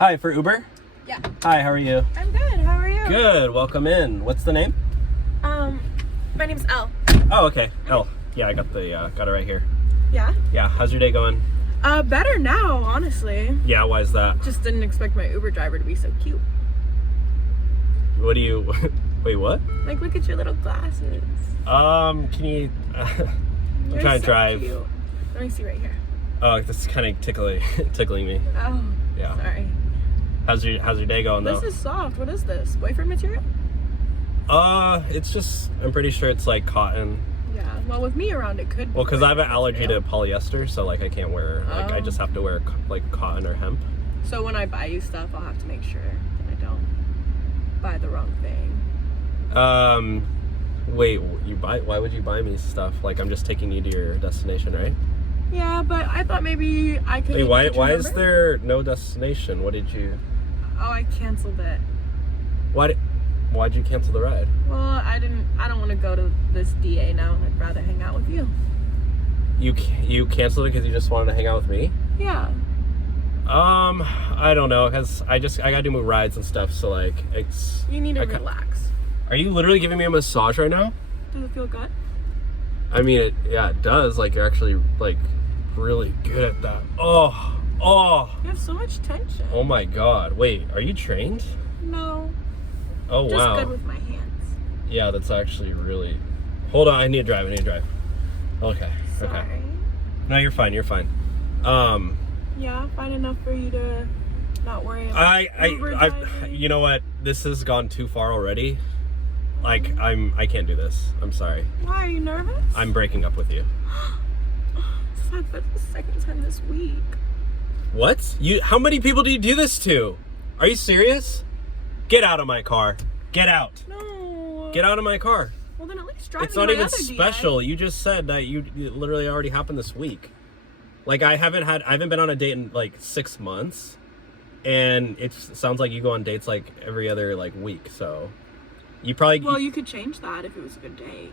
Hi, for Uber? Yeah. Hi, how are you? I'm good. How are you? Good. Welcome in. What's the name? My name's Elle. Oh, okay. Elle. Yeah, I got it right here. Yeah? Yeah. How's your day going? Better now, honestly. Yeah. Why is that? Just didn't expect my Uber driver to be so cute. What do you? Wait, what? Like, look at your little glasses. Can you? I'm You're trying so to drive. Cute. Let me see right here. Oh, this is kind of tickling me. Oh. Yeah. Sorry. How's your day going though? This is soft. What is this? Boyfriend material? It's just, I'm pretty sure it's like cotton. Yeah. Well, with me around, it could be. Well, because I have an allergy to polyester, so like I can't wear, like I just have to wear like cotton or hemp. So when I buy you stuff, I'll have to make sure that I don't buy the wrong thing. Wait, why would you buy me stuff? Like I'm just taking you to your destination, right? Yeah, but I thought maybe I could. Wait, why is there no destination? What did you? Oh, I canceled it. Why'd you cancel the ride? Well, I don't want to go to this DA now. I'd rather hang out with you. You canceled it because you just wanted to hang out with me? Yeah. I don't know, because I gotta do more rides and stuff, so like it's. You need to relax. Are you literally giving me a massage right now? Does it feel good? I mean, it does. Like you're actually like really good at that. Oh. You have so much tension. Oh my God! Wait, are you trained? No. Oh Just wow. good with my hands. Yeah, that's actually really. Hold on, I need to drive. Okay. Sorry. Okay. No, you're fine. Yeah, fine enough for you to not worry about Uber driving. You know what? This has gone too far already. Like I can't do this. I'm sorry. Why, are you nervous? I'm breaking up with you. That's the second time this week. What? How many people do you do this to? Are you serious? Get out of my car. Get out. No. Get out of my car. Well, then at least drive It's me not to even another special. DA. You just said that it literally already happened this week. Like I haven't been on a date in like 6 months, and it sounds like you go on dates like every other like week. So you probably. Well, you could change that if it was a good date.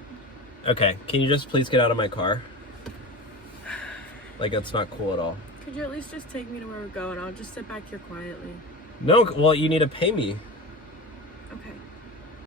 Okay, can you just please get out of my car? Like that's not cool at all. Could you at least just take me to where we're going? I'll just sit back here quietly. No, well you need to pay me.